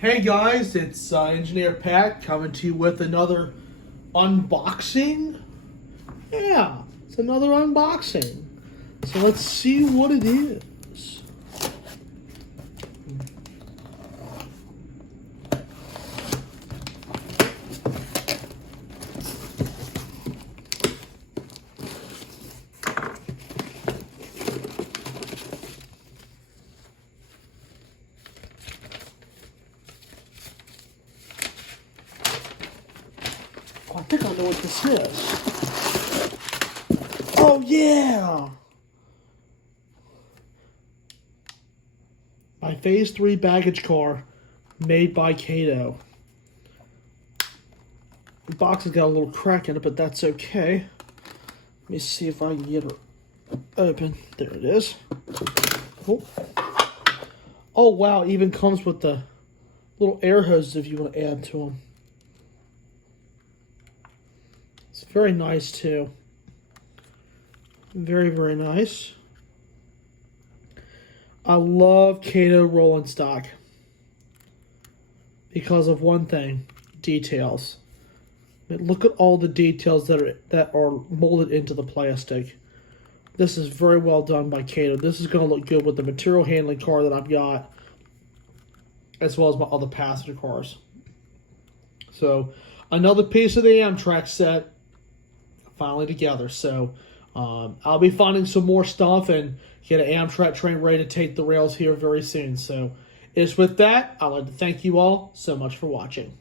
Hey guys, it's Engineer Pat coming to you with another unboxing. Yeah, it's another unboxing. So let's see what it is. Oh, I think I know what this is. Oh yeah! My Phase 3 baggage car made by Kato. The box has got a little crack in it, but that's okay. Let me see if I can get it open. There it is. Cool. Oh wow, it even comes with the little air hoses if you want to add to them. It's very nice too. Very, very nice. I love Kato rolling stock because of one thing: details. I mean, look at all the details that are molded into the plastic. This is very well done by Kato. This is going to look good with the material handling car that I've got, as well as my other passenger cars. So, another piece of the Amtrak set finally together. So, I'll be finding some more stuff and get an Amtrak train ready to take the rails here very soon. So, it's with that, I'd like to thank you all so much for watching.